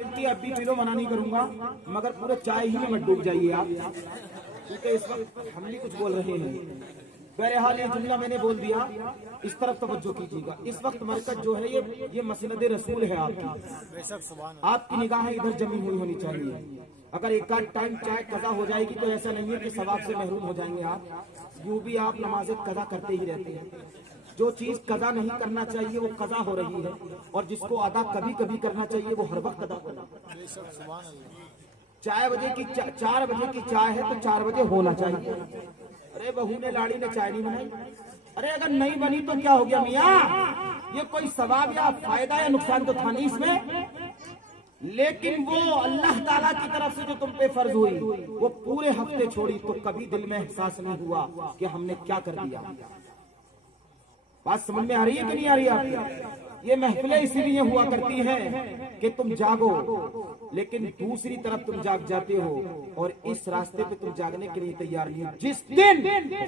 ملتی ہے اب بھی پی لو، منع نہیں کروں گا، مگر پورے چائے ہی میں مت ڈوب جائیے آپ، کیونکہ اس وقت ہم بھی کچھ بول رہے ہیں۔ بہرحال یہ جملہ میں نے بول دیا، اس طرف توجہ کیجیے گا۔ اس وقت مرکز جو ہے یہ مسند رسول ہے آپ کی نگاہیں ادھر جمی ہوئی ہونی چاہیے۔ اگر ایک آدھ ٹائم چائے قضا ہو جائے گی تو ایسا نہیں ہے کہ ثواب سے محروم ہو جائیں گے آپ، یوں بھی آپ نمازیں قضا کرتے ہی رہتے ہیں۔ جو چیز قضا نہیں کرنا چاہیے وہ قضا ہو رہی ہے، اور جس کو ادا کبھی کبھی کرنا چاہیے وہ ہر وقت ادا کرنا چاہیے۔ 4 بجے کی چائے ہے تو 4 بجے ہونا چاہیے۔ ارے بہو نے لاڑی نے چائے نہیں بنائی، ارے اگر نہیں بنی تو کیا ہو گیا میاں، یہ کوئی ثواب یا فائدہ یا نقصان تو تھا نہیں اس میں، لیکن وہ اللہ تعالیٰ کی طرف سے جو تم پہ فرض ہوئی وہ پورے ہفتے چھوڑی تو کبھی دل میں احساس نہیں ہوا کہ ہم نے کیا کر دیا۔ بات سمجھ میں آ رہی ہے کہ نہیں آ رہی ہے آپ؟ یہ محفلیں اسی لیے ہوا کرتی ہیں کہ تم جاگو، لیکن دوسری طرف تم جاگ جاتے ہو اور اس راستے پہ تم جاگنے کے لیے تیار نہیں ہو۔ جس دن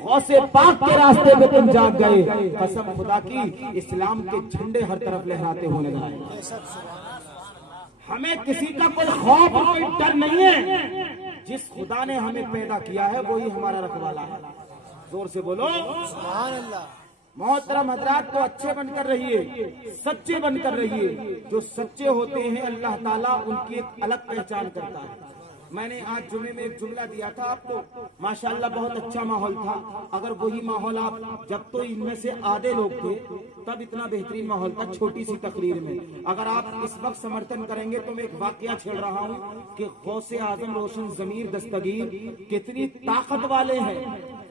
غوث پاک کے راستے پہ تم جاگ گئے، قسم خدا کی اسلام کے جھنڈے ہر طرف لہراتے ہونے لگے۔ ہمیں کسی کا کوئی خوف کوئی ڈر نہیں ہے، جس خدا نے ہمیں پیدا کیا ہے وہی ہمارا رکھوالا ہے۔ زور سے بولو سبحان اللہ۔ محترم حضرات، تو اچھے بن کر رہیے، سچے بن کر رہیے۔ جو سچے ہوتے ہیں اللہ تعالیٰ ان کی ایک الگ پہچان کرتا ہے۔ میں نے آج جمعے میں ایک جملہ دیا تھا آپ کو، ماشاءاللہ بہت اچھا ماحول تھا۔ اگر وہی ماحول آپ جب تو ان میں سے آدھے لوگ تھے تب اتنا بہترین ماحول تھا چھوٹی سی تقریر میں، اگر آپ اس وقت سمرتھن کریں گے تو میں ایک واقعہ چھیڑ رہا ہوں کہ غوث اعظم روشن ضمیر دستگیر کتنی طاقت والے ہیں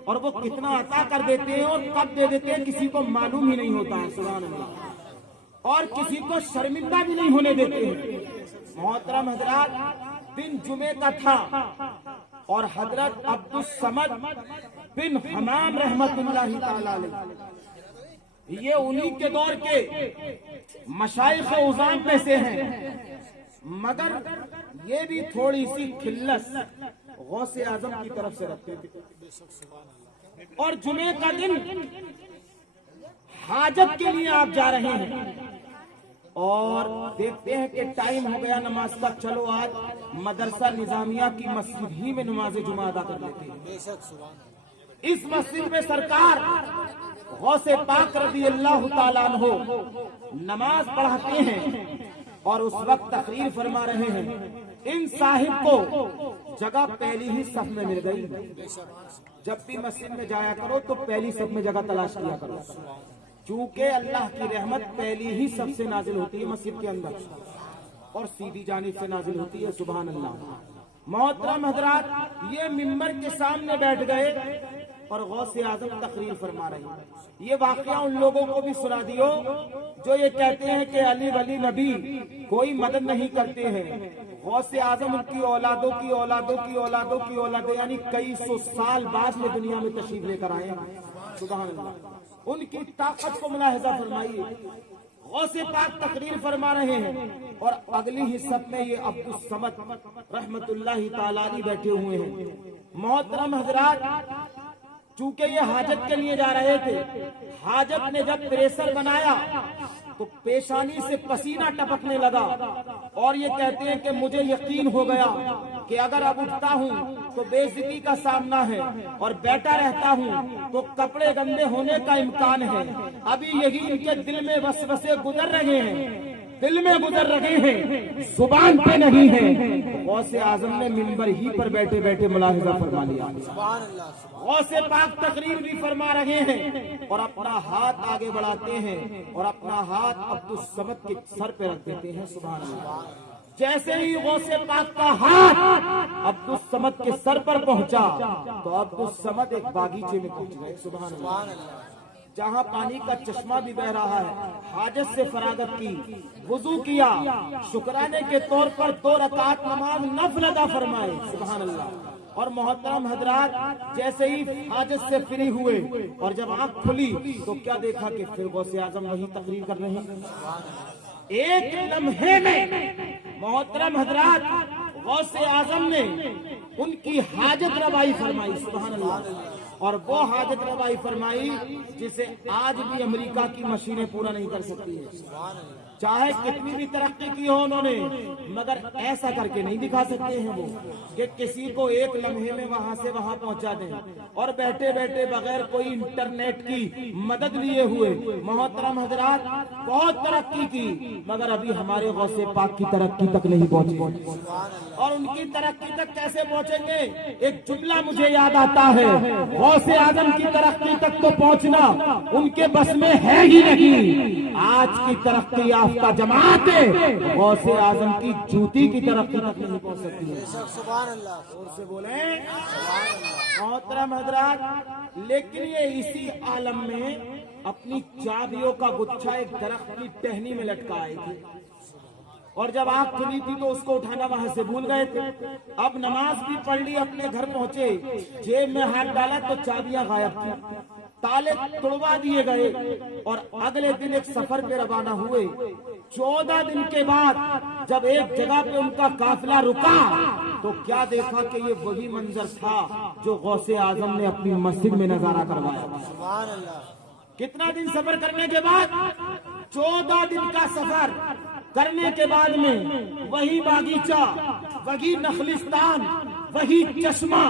اور وہ کتنا عطا کر دیتے ہیں اور کب دے دیتے ہیں کسی کو معلوم ہی نہیں ہوتا ہے، سبحان اللہ، اور کسی کو شرمندہ بھی نہیں ہونے دیتے ہیں۔ محترم حضرات، دن جمعے کا تھا اور حضرت عبدالصمد بن حمام رحمت اللہ تعالی علیہ، یہ انہی کے دور کے مشائخ عظام میں سے ہیں، مگر یہ بھی تھوڑی سی کھلس غوث اعظم کی طرف سے رکھتے تھے۔ اور جمعے کا دن حاجت کے لیے آپ جا رہے ہیں اور دیکھتے ہیں کہ ٹائم ہو گیا نماز کا، چلو آج مدرسہ نظامیہ کی مسجد ہی میں نماز جمعہ ادا کر لیتے ہیں۔ اس مسجد میں سرکار غوث پاک رضی اللہ تعالیٰ عنہ نماز پڑھاتے ہیں اور اس وقت تقریر فرما رہے ہیں۔ ان صاحب کو جگہ پہلی ہی صف میں مل گئی۔ جب بھی مسجد میں جایا کرو تو پہلی صف میں جگہ تلاش کیا کرو، چونکہ اللہ کی رحمت پہلی ہی صف سے نازل ہوتی ہے مسجد کے اندر اور سیدھی جانب سے نازل ہوتی ہے، سبحان اللہ۔ محترم حضرات، یہ ممبر کے سامنے بیٹھ گئے اور غوث اعظم تقریر فرما رہے ہیں۔ یہ واقعہ ان لوگوں کو بھی سنا دیو جو یہ کہتے ہیں کہ علی ولی نبی کوئی مدد نہیں کرتے ہیں۔ غوث اعظم ان کی اولادوں کی اولادوں کی اولادوں کی اولادیں یعنی کئی سو سال بعد میں دنیا میں تشریف لے کر آئے ہیں، سبحان اللہ۔ ان کی طاقت کو ملاحظہ فرمائیے۔ غوث پاک تقریر فرما رہے ہیں اور اگلی ہی صف میں یہ عبدالصمد رحمت اللہ تعالیٰ علیہ بیٹھے ہوئے ہیں۔ محترم حضرات، چونکہ یہ حاجت کے لیے جا رہے تھے، حاجت نے جب پریشر بنایا تو پیشانی سے پسینہ ٹپکنے لگا اور یہ کہتے ہیں کہ مجھے یقین ہو گیا کہ اگر اب اٹھتا ہوں تو بے عزتی کا سامنا ہے اور بیٹھا رہتا ہوں تو کپڑے گندے ہونے کا امکان ہے۔ ابھی یہی ان کے دل میں وسوسے گزر رہے ہیں، دل میں گزر رہے ہیں، زبان پہ نہیں ہے۔ غوث اعظم نے منبر ہی پر بیٹھے بیٹھے ملاحظہ فرما لیا۔ غوث پاک تقریر بھی فرما رہے ہیں اور اپنا ہاتھ آگے بڑھاتے ہیں اور اپنا ہاتھ عبدالصمد کے سر پہ رکھ دیتے ہیں، سبحان اللہ۔ جیسے ہی غوث پاک کا ہاتھ عبدالصمد کے سر پر پہنچا تو عبدالصمد ایک باغیچے میں پہنچ گئے، سبحان اللہ، جہاں پانی کا چشمہ بھی بہ رہا ہے۔ حاجت سے فراغت کی، وضو کیا، شکرانے کے طور پر 2 رکعت نماز نفل ادا فرمائے، سبحان اللہ۔ اور محترم حضرات، جیسے ہی حاجت سے فری ہوئے اور جب آنکھ کھلی تو کیا دیکھا کہ پھر غوث اعظم وہی تقریر کر رہے ہیں۔ ایک لمحے میں محترم حضرات غوث اعظم نے ان کی حاجت روائی فرمائی، سبحان اللہ، اور وہ حاجت روائی فرمائی جسے آج بھی امریکہ کی مشینیں پورا نہیں کر سکتی ہے۔ چاہے کتنی بھی ترقی کی ہو انہوں نے، مگر ایسا کر کے نہیں دکھا سکتے ہیں وہ کہ کسی کو ایک لمحے میں وہاں سے وہاں پہنچا دیں اور بیٹھے بیٹھے بغیر کوئی انٹرنیٹ کی مدد لیے ہوئے۔ محترم حضرات، بہت ترقی کی مگر ابھی ہمارے غوث پاک کی ترقی تک نہیں پہنچے، اور ان کی ترقی تک کیسے پہنچیں گے؟ ایک جملہ مجھے یاد آتا ہے، غوث اعظم کی ترقی تک تو پہنچنا ان کے بس میں ہے ہی نہیں۔ آج کی ترقی یافتہ جماعت غوث اعظم کی جوتی کی ترقی تک نہیں پہنچ سکتی ہے۔ سبحان اللہ، اور سے بولیں محترم حضرات، لیکن یہ اسی عالم میں اپنی چابیوں کا گچھا ایک درخت کی ٹہنی میں لٹکائے تھے، اور جب آنکھ کھلی تھی تو اس کو اٹھانا وہاں سے بھول گئے تھے۔ اب نماز بھی پڑھ لی، اپنے گھر پہنچے، جیب میں ہاتھ ڈالا تو چابیاں غائب تھی، تالے توڑوا دیے گئے، اور اگلے دن ایک سفر پہ روانہ ہوئے۔ 14 دن کے بعد جب ایک جگہ پہ ان کا قافلہ رکا تو کیا دیکھا کہ یہ وہی منظر تھا جو غوث اعظم نے اپنی مسجد میں نظارہ کروایا۔ سبحان اللہ، کتنا دن سفر کرنے کے بعد؟ 14 دن کا سفر کرنے کے بعد میں وہی باغیچہ، وہی نخلستان، وہی چشمہ۔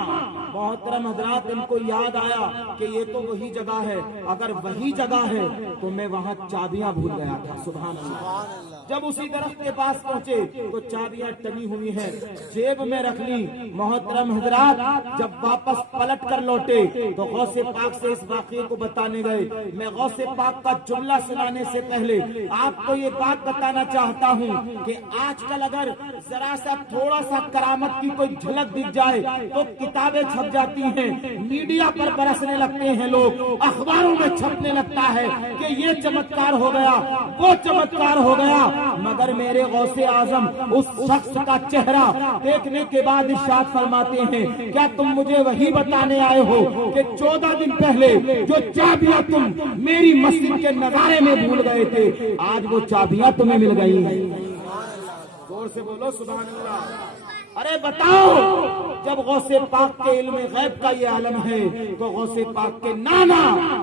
محترم حضرات، ان کو یاد آیا کہ یہ تو وہی جگہ ہے، اگر وہی جگہ ہے تو میں وہاں چابیاں بھول گیا تھا۔ سبحان اللہ۔ جب اسی درخت کے پاس پہنچے تو چابیاں ٹنگی ہوئی ہیں، جیب میں رکھ لی۔ محترم حضرات، جب واپس پلٹ کر لوٹے تو غوث پاک سے اس واقعے کو بتانے گئے۔ میں غوث پاک کا جملہ سنانے سے پہلے آپ کو یہ بات بتانا چاہتا ہوں کہ آج کل اگر ذرا سا تھوڑا سا کرامت کی کوئی جھلک دکھ جائے تو کتابیں چھپ جاتی ہیں، میڈیا پر برسنے لگتے ہیں لوگ، اخباروں میں چھپنے لگتا ہے کہ یہ چمتکار ہو گیا، وہ چمتکار ہو گیا، مگر میرے غوث اعظم اس شخص کا چہرہ دیکھنے کے بعد ارشاد فرماتے ہیں، کیا تم مجھے وہی بتانے آئے ہو کہ 14 دن پہلے جو چابیاں تم میری مسجد کے نظارے میں بھول گئے تھے، آج وہ چابیاں تمہیں مل گئی ہیں۔ زور سے بولو سبحان اللہ۔ ارے بتاؤ، جب غوث پاک کے علم غیب کا یہ عالم ہے تو غوث پاک کے نانا،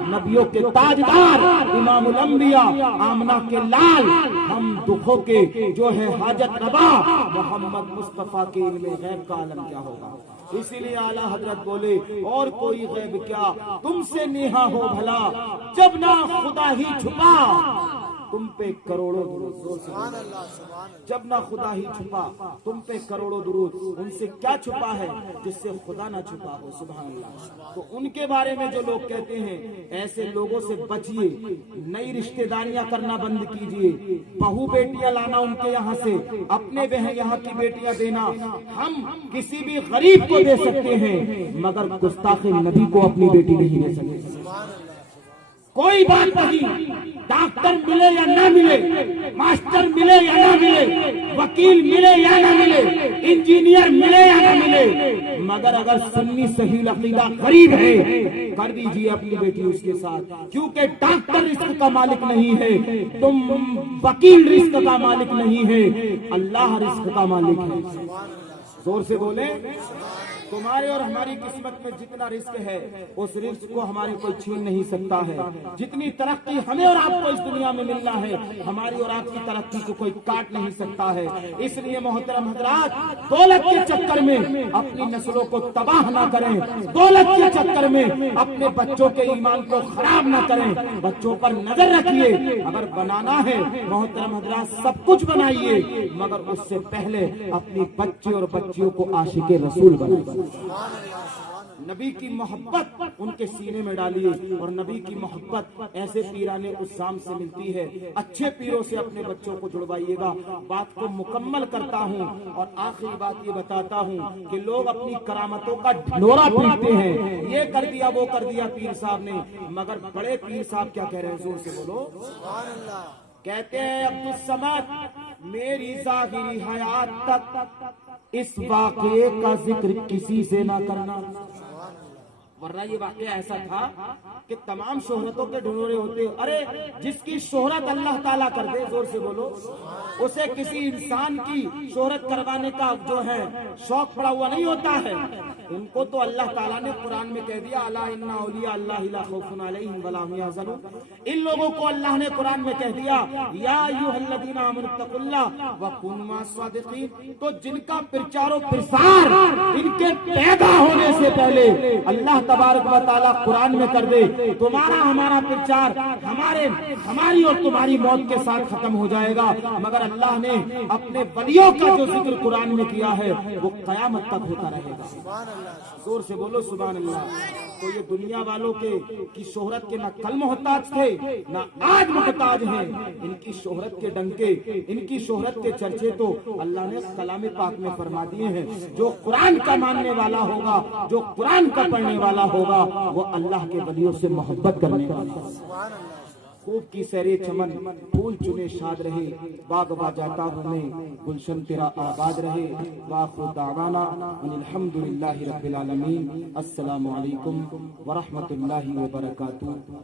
نبیوں کے تاجدار، امام الانبیاء، آمنہ کے لال، ہم دکھوں کے جو ہے حاجت روا محمد مصطفیٰ کے علم غیب کا عالم کیا ہوگا؟ اسی لیے اعلیٰ حضرت بولے، اور کوئی غیب کیا تم سے نیہا ہو بھلا، جب نہ خدا ہی چھپا تم پہ کروڑوں درود۔ جب نہ خدا ہی چھپا تم پہ کروڑوں درود، ان سے کیا چھپا ہے جس سے خدا نہ چھپا ہو۔ سبحان اللہ۔ تو ان کے بارے میں جو لوگ کہتے ہیں، ایسے لوگوں سے بچیے، نئی رشتہ داریاں کرنا بند کیجیے، بہو بیٹیاں لانا ان کے یہاں سے، اپنے بہن یہاں کی بیٹیاں دینا۔ ہم کسی بھی غریب کو دے سکتے ہیں مگر گستاخ نبی کو اپنی بیٹی نہیں دے سکتے۔ کوئی بات نہیں، ڈاکٹر ملے یا نہ ملے، ماسٹر ملے یا نہ ملے، وکیل ملے یا نہ ملے، انجینئر ملے یا نہ ملے، مگر اگر سنی صحیح عقیدہ غریب ہے کر دیجیے اپنی بیٹی اس کے ساتھ، کیونکہ ڈاکٹر رزق کا مالک نہیں ہے، تم وکیل رزق کا مالک نہیں ہے، اللہ رزق کا مالک ہے۔ زور سے بولیں، تمہارے اور ہماری قسمت میں جتنا رزق ہے اس رزق کو ہمارے کوئی چھین نہیں سکتا ہے۔ جتنی ترقی ہمیں اور آپ کو اس دنیا میں ملنا ہے، ہماری اور آپ کی ترقی کو کوئی کاٹ نہیں سکتا ہے۔ اس لیے محترم حضرات، دولت کے چکر میں اپنی نسلوں کو تباہ نہ کریں، دولت کے چکر میں اپنے بچوں کے ایمان کو خراب نہ کریں، بچوں پر نظر رکھیے۔ اگر بنانا ہے محترم حضرات سب کچھ بنائیے، مگر اس سے پہلے اپنی بچے اور بچیوں کو عاشق رسول بنائیے۔ نبی کی محبت ان کے سینے میں ڈالیے، اور نبی کی محبت ایسے پیرانے اسام سے ملتی ہے، اچھے پیروں سے اپنے بچوں کو جڑوائیے گا۔ بات کو مکمل کرتا ہوں اور آخری بات یہ بتاتا ہوں کہ لوگ اپنی کرامتوں کا ڈھنڈورا پیٹتے ہیں، یہ کر دیا وہ کر دیا پیر صاحب نے، مگر بڑے پیر صاحب کیا کہہ رہے ہیں؟ زور سے بولو سبحان اللہ۔ کہتے ہیں عبدالصمد، میری ظاہری حیات تک اس واقعے کا ذکر کسی سے نہ کرنا۔ ورنہ یہ واقعہ ایسا تھا کہ تمام شہرتوں کے ڈھنڈورے ہوتے. ارے جس کی شہرت اللہ تعالیٰ کر دے, زور سے بولو, اسے کسی انسان کی شہرت کروانے کا جو ہے شوق پڑا ہوا نہیں ہوتا ہے. ان کو تو اللہ تعالیٰ نے قرآن میں کہہ دیا الا ان اولیاء اللہ لا خوف علیہم ولا هم يحزنون. ان لوگوں کو اللہ نے قرآن میں کہہ دیا یا ایھا الذین آمنوا اتقوا اللہ وکونوا مع الصادقین. تو جن کا پرچار و پرسار ان کے پیدا ہونے سے پہلے اللہ تبارک و تعالیٰ قرآن میں کر دے, تمہارا ہمارا پرچار ہماری اور تمہاری موت کے ساتھ ختم ہو جائے گا. مگر اللہ نے اپنے ولیوں کا جو ذکر قرآن میں کیا ہے وہ قیامت تک ہوتا رہے گا. زور سے بولو سبحان اللہ. تو یہ دنیا والوں کی شہرت کے نہ کل محتاج تھے نہ آج محتاج ہیں. ان کی شہرت کے ڈنکے, ان کی شہرت کے چرچے تو اللہ نے کلام پاک میں فرما دیے ہیں. جو قرآن کا ماننے والا ہوگا, جو قرآن کا پڑھنے والا ہوگا, وہ اللہ کے ولیوں سے محبت کرنے والا ہوگا. خوب کی سیرے چمن پھول چنے شاد رہے, باغ با جاتا ہوں میں گلشن تیرا آباد رہے. وآخر دعوانا ان الحمدللہ رب العالمین. السلام علیکم ورحمۃ اللہ وبرکاتہ.